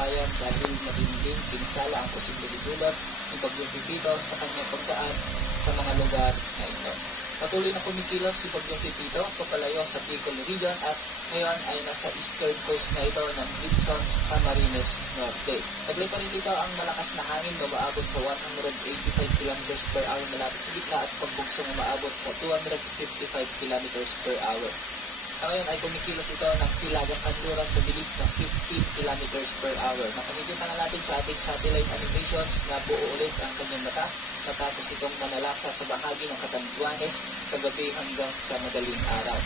bayan dahil matinding pinsala ang posibleng idulot ng Bagyong Pipito sa kanyang pagdaan sa mga lugar na ito. Patuloy na kumikilos si Bagyong Pipito papalayo sa Bicol region at ngayon ay nasa eastern coast na ito ng Gibson's Camarines Norte. Taglay pa rin dito ang malakas na hangin na umaabot sa 185 km per hour malapit sa gitna at pagbugsong umaabot sa 255 km per hour. Sa ngayon ay kumikilos ito ng hilagang kanluran sa bilis ng 15 km per hour. Nakikita na natin sa ating satellite animations na buo ulit ang kanyang mata matapos itong manalasa sa bahagi ng Catanduanes kagabi hanggang sa madaling araw.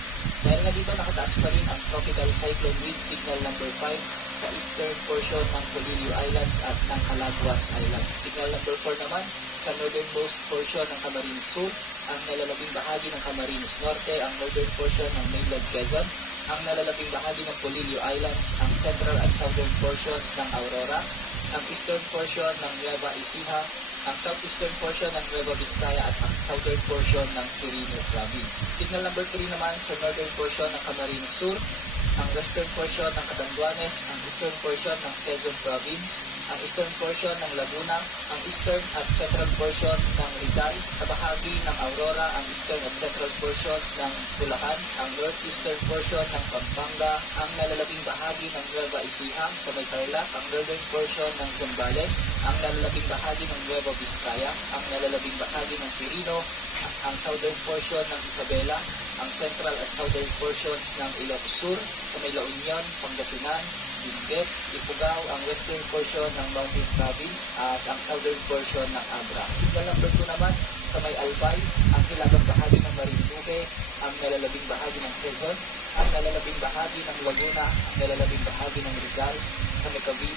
Dahil nga dito nakataas pa rin ang tropical cyclone wind signal number 5 sa eastern portion ng Polillo Islands at ng Calaguas Island. Signal number 4 naman sa northernmost portion ng Camarines Sur, ang nalalabing bahagi ng Camarines Norte, ang northern portion ng mainland Quezon, ang nalalabing bahagi ng Polillo Islands, ang central at southern portions ng Aurora, ang eastern portion ng Nueva Ecija, ang southeastern portion ng Nueva Vizcaya at ang southern portion ng Quirino Province. Signal number 3 naman sa northern portion ng Camarines Sur, ang western portion ng Catanduanes, ang eastern portion ng Quezon Province, ang eastern portion ng Laguna, ang eastern at central portions ng Rizal, sa bahagi ng Aurora, ang eastern at central portions ng Bulacan, ang northeastern portion ng Pampanga, ang nalalabing bahagi ng Nueva Ecija sa may Tarlac, ang northern portion ng Zambales, ang nalalabing bahagi ng Nueva Vizcaya, ang nalalabing bahagi ng Quirino, ang southern portion ng Isabela, ang central at southern portions ng Ilocos Sur, sa may La Union, Pangasinan, Benguet, Ifugao, ang western portion ng Mountain Province at ang southern portion ng Abra. Signal number 2 naman sa may Albay, ang hilagang bahagi ng Marinduque, ang nalalabing bahagi ng Quezon, ang nalalabing bahagi ng Laguna, ang nalalabing bahagi ng Rizal, sa may Cavite,